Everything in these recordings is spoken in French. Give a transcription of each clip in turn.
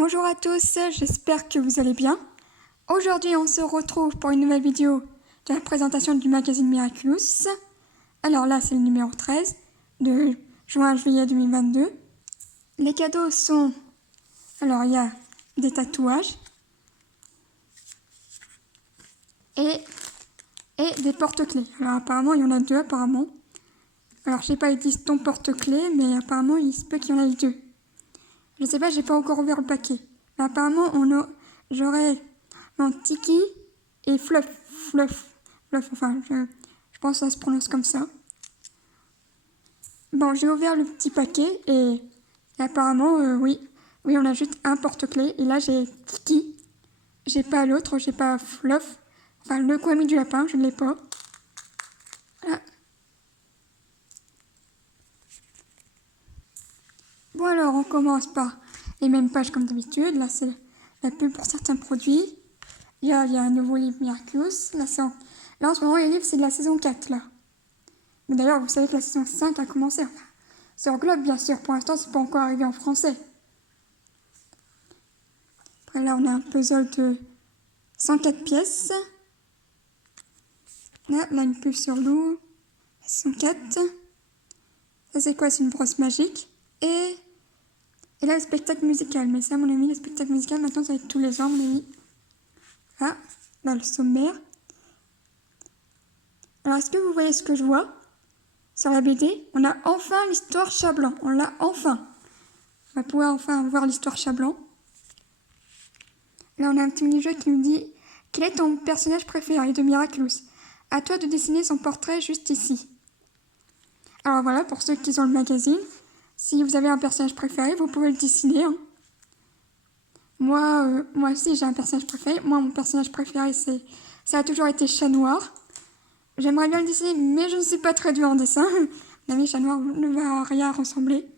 Bonjour à tous, j'espère que vous allez bien. Aujourd'hui, on se retrouve pour une nouvelle vidéo de la présentation du magazine Miraculous. Alors là, c'est le numéro 13 de juin à juillet 2022. Les cadeaux sont... Alors, il y a des tatouages et des porte-clés. Alors apparemment, il y en a deux apparemment. Alors, je sais pas, ils disent ton porte-clés, mais apparemment, il se peut qu'il y en ait deux. Je sais pas, j'ai pas encore ouvert le paquet. Mais apparemment, j'aurai mon Tiki et Fluff, enfin, je pense que ça se prononce comme ça. Bon, j'ai ouvert le petit paquet et apparemment, oui, on a juste un porte-clés. Et là, j'ai Tiki. J'ai pas l'autre, j'ai pas Fluff. Enfin, le Kwami du lapin, je ne l'ai pas. Voilà. Bon alors, on commence par les mêmes pages comme d'habitude. Là, c'est la pub pour certains produits. Il y a un nouveau livre Miraculous. Là, en ce moment, les livres, c'est de la saison 4, là. Mais d'ailleurs, vous savez que la saison 5 a commencé. Enfin, c'est en globe, bien sûr. Pour l'instant, c'est pas encore arrivé en français. Après, là, on a un puzzle de 104 pièces. Là, une pub sur Lou. La saison 4. Ça, c'est quoi? C'est une brosse magique. Et là, le spectacle musical. Mais ça, à mon avis, le spectacle musical, maintenant, ça va être tous les ans, à mon avis. Là, le sommaire. Alors, est-ce que vous voyez ce que je vois? Sur la BD, on a enfin l'histoire Chat-Blanc. On l'a enfin. On va pouvoir enfin voir l'histoire Chat-Blanc. Là, on a un petit mini-jeu qui nous dit « Quel est ton personnage préféré de Miraculous? À toi de dessiner son portrait juste ici. » Alors voilà, pour ceux qui ont le magazine, si vous avez un personnage préféré, vous pouvez le dessiner. Hein. Moi aussi, j'ai un personnage préféré. Moi, mon personnage préféré, ça a toujours été Chat Noir. J'aimerais bien le dessiner, mais je ne suis pas très douée en dessin. Mon ami Chat Noir ne va à rien ressembler.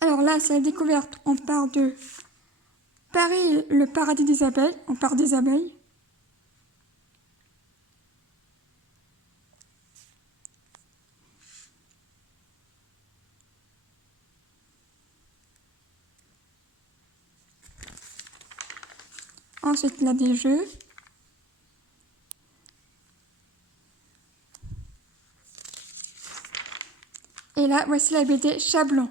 Alors là, c'est la découverte. On part de Paris, le paradis des abeilles. On part des abeilles. Ensuite, il y a des jeux. Et là, voici la BD Chat-Blanc.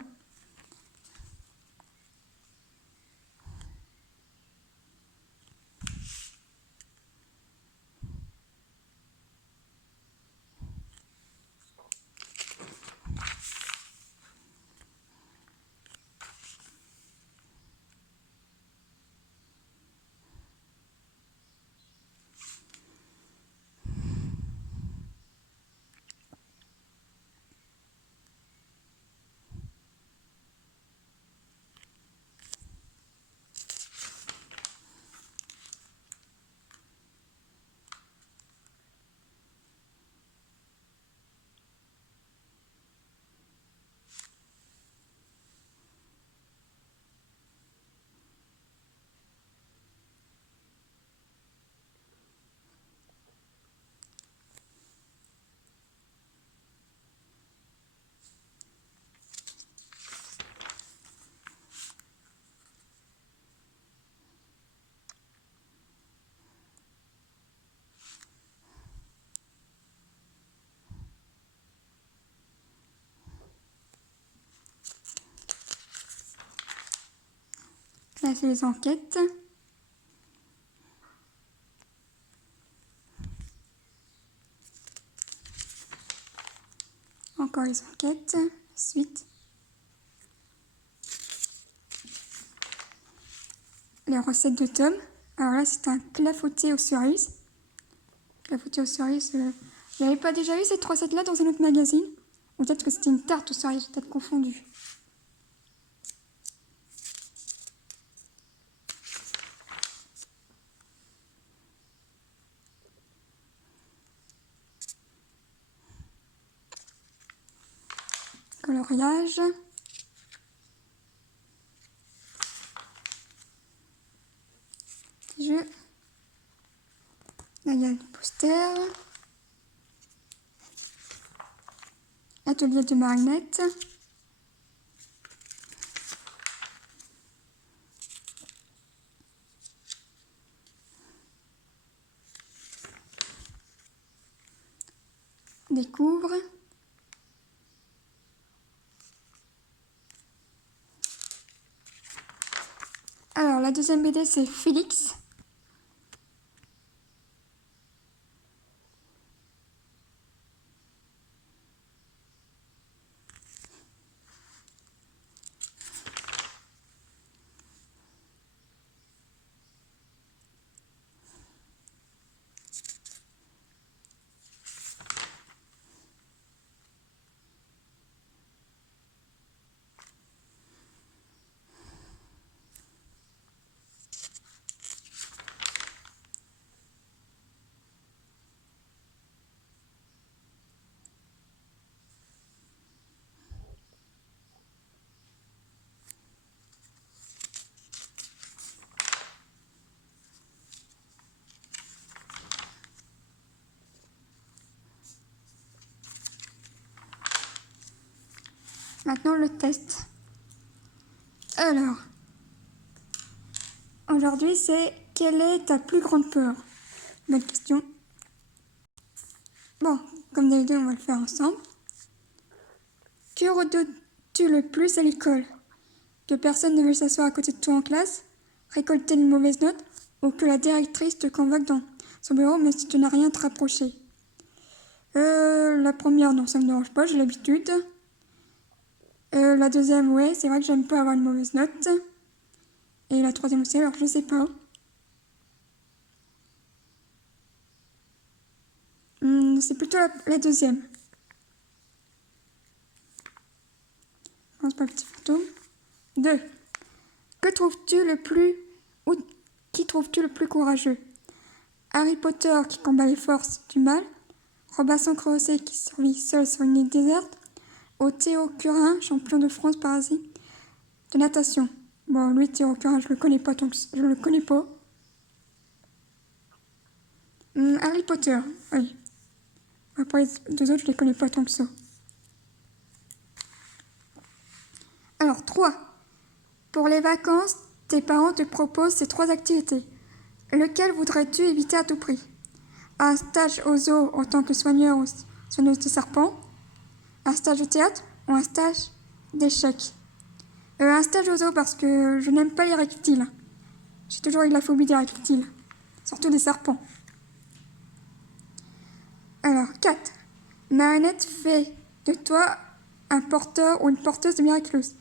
Là, c'est les enquêtes. Encore les enquêtes. Suite. Les recettes de Tom. Alors là, c'est un clafoutis aux cerises. Clafoutis aux cerises. Vous n'avez pas déjà eu cette recette-là dans un autre magazine? Ou peut-être que c'était une tarte aux cerises, j'ai peut-être confondu. Coloriage. Petit jeu. Là, il y a le poster. Atelier de marionnettes. découvre. Alors, la deuxième BD, c'est Félix. Maintenant, le test. Alors, aujourd'hui, c'est quelle est ta plus grande peur? Bonne question. Bon, comme d'habitude, on va le faire ensemble. Que redoutes-tu le plus à l'école? Que personne ne veuille s'asseoir à côté de toi en classe? Récolter une mauvaise note? Ou que la directrice te convoque dans son bureau mais si tu n'as rien à te rapprocher? La première, non, ça me dérange pas, j'ai l'habitude. La deuxième, ouais, c'est vrai que j'aime pas avoir une mauvaise note. Et la troisième aussi, alors je sais pas. C'est plutôt la deuxième. Je pense pas le petit fantôme. 2. Que trouves-tu le plus... ou qui trouves-tu le plus courageux? Harry Potter qui combat les forces du mal, Robinson Crusoe qui survit seul sur une île déserte, ou Théo Curin, champion de France par Asie de natation. Bon, lui, Théo Curin, je le connais pas tant que je le connais pas. Harry Potter, oui. Après, les deux autres, je les connais pas tant que ça. Alors, 3. Pour les vacances, tes parents te proposent ces 3 activités. Lequel voudrais-tu éviter à tout prix? Un stage au zoo en tant que soigneur ou soigneuse de serpents? Un stage au théâtre ou un stage d'échecs? Un stage au zoo parce que je n'aime pas les reptiles. J'ai toujours eu la phobie des reptiles, surtout des serpents. Alors, 4. Marinette fait de toi un porteur ou une porteuse de miraculeuse.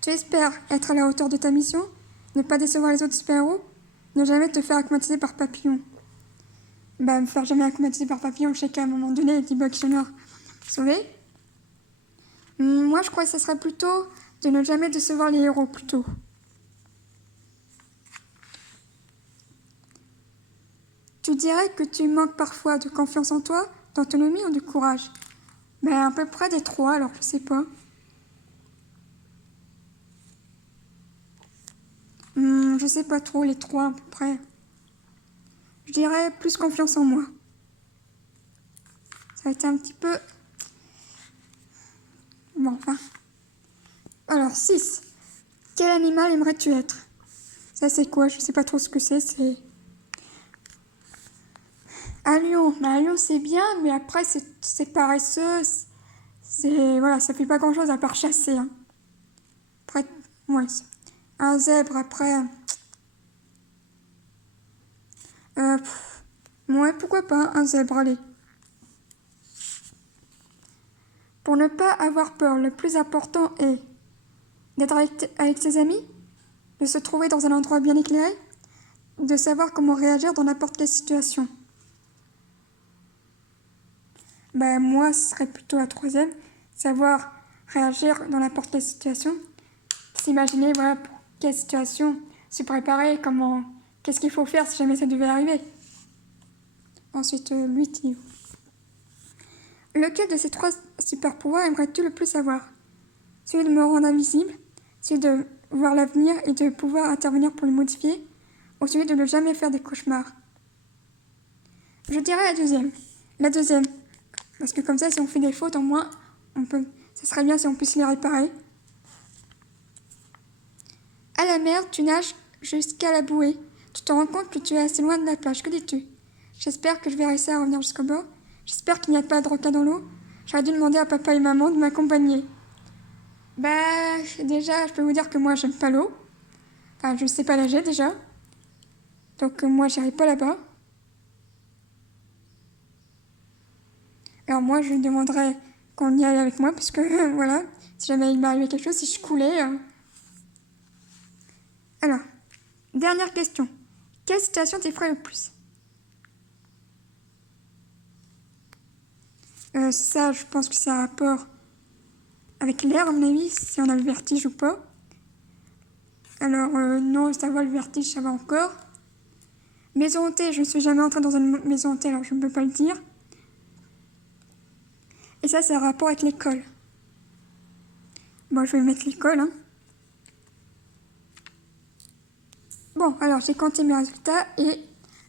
Tu espères être à la hauteur de ta mission, ne pas décevoir les autres super-héros, ne jamais te faire accommoder par Papillon. Me faire jamais accommoder par Papillon, je sais qu'à un moment donné, les petits bugs sonores sauvés. Moi, je crois que ce serait plutôt de ne jamais décevoir les héros, plutôt. Tu dirais que tu manques parfois de confiance en toi, d'autonomie ou de courage? À peu près des 3, alors je sais pas. Je sais pas trop, les 3 à peu près. Je dirais plus confiance en moi. Ça a été un petit peu... Bon, enfin. Alors, 6. Quel animal aimerais-tu être? Ça, c'est quoi? Je sais pas trop ce que c'est. Un lion. Un lion, c'est bien, mais après, c'est paresseux. Voilà, ça fait pas grand-chose à part chasser. Hein. Après, ouais. Un zèbre, après... Ouais, pourquoi pas, un zèbre, allez. Pour ne pas avoir peur, le plus important est d'être avec ses amis, de se trouver dans un endroit bien éclairé, de savoir comment réagir dans n'importe quelle situation. Moi, ce serait plutôt la troisième, savoir réagir dans n'importe quelle situation. S'imaginer, voilà, pour quelle situation se préparer, qu'est-ce qu'il faut faire si jamais ça devait arriver. Ensuite, lui, Théo. Lequel de ces 3 super-pouvoirs aimerais-tu le plus avoir? Celui de me rendre invisible, celui de voir l'avenir et de pouvoir intervenir pour le modifier, ou celui de ne jamais faire des cauchemars? Je dirais la deuxième. La deuxième. Parce que comme ça, si on fait des fautes, au moins, ça serait bien si on puisse les réparer. À la mer, tu nages jusqu'à la bouée. Tu te rends compte que tu es assez loin de la plage. Que dis-tu? J'espère que je vais réussir à revenir jusqu'au bord. J'espère qu'il n'y a pas de requin dans l'eau. j'aurais dû demander à papa et maman de m'accompagner. Bah, déjà, je peux vous dire que moi, j'aime pas l'eau. Enfin, je sais pas nager déjà. Donc, moi, j'irai pas là-bas. Alors, moi, je lui demanderais qu'on y aille avec moi, parce que, voilà, si jamais il m'arrivait quelque chose, si je coulais. Alors, dernière question. Quelle situation t'effraie le plus? Ça, je pense que c'est un rapport avec l'air, à mon avis, si on a le vertige ou pas. Alors, non, ça va, le vertige, ça va encore. Maison hantée, je ne suis jamais entrée dans une maison hantée, alors je ne peux pas le dire. Et ça, c'est un rapport avec l'école. Bon, je vais mettre l'école, hein. Bon, alors j'ai compté mes résultats et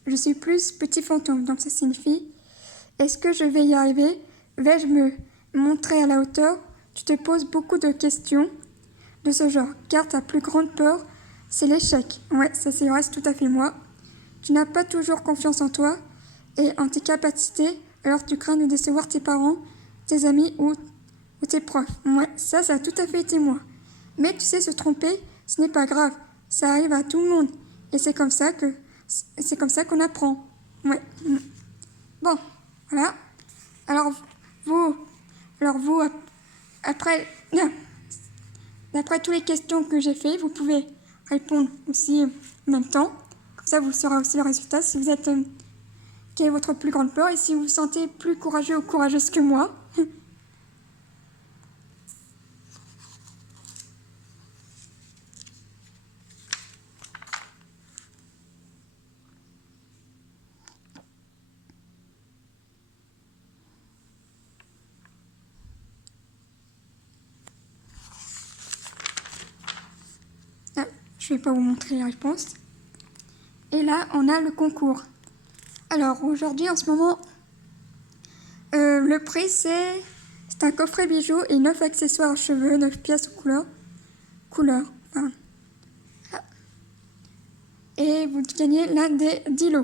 je suis plus petit fantôme. Donc ça signifie, est-ce que je vais y arriver? Vais-je me montrer à la hauteur? Tu te poses beaucoup de questions de ce genre, car ta plus grande peur, c'est l'échec. Ouais, ça c'est vrai, c'est tout à fait moi. Tu n'as pas toujours confiance en toi et en tes capacités, alors tu crains de décevoir tes parents, tes amis ou tes profs. Ouais, ça a tout à fait été moi. Mais tu sais, se tromper, ce n'est pas grave. Ça arrive à tout le monde. Et c'est comme ça qu'on apprend. Ouais. Bon, voilà. Alors vous, après, d'après toutes les questions que j'ai faites, vous pouvez répondre aussi en même temps. Comme ça, vous saurez aussi le résultat si vous êtes, quelle est votre plus grande peur et si vous vous sentez plus courageux ou courageuse que moi. Ah, je ne vais pas vous montrer les réponses. Et là, on a le concours. Alors, aujourd'hui, en ce moment, le prix, c'est un coffret bijoux et 9 accessoires à cheveux, 9 pièces aux couleurs. Enfin. Et vous gagnez l'un des 10 lots.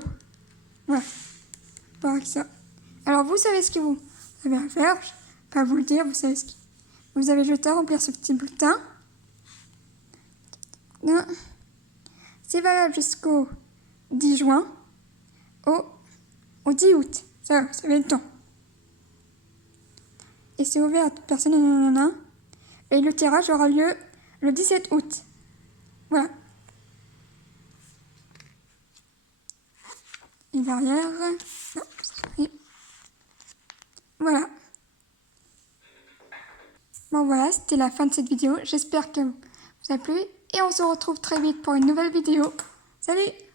Voilà, pas avec ça. Alors, vous savez ce que vous avez à faire. Je vais pas vous le dire, vous savez ce que vous avez juste à remplir ce petit bulletin. C'est valable jusqu'au 10 juin, au 10 août. Ça va, vous avez le temps. Et c'est ouvert à toute personne. Et le tirage aura lieu le 17 août. Voilà. Et derrière... Non, voilà. Bon voilà, c'était la fin de cette vidéo. J'espère que vous a plu. Et on se retrouve très vite pour une nouvelle vidéo. Salut!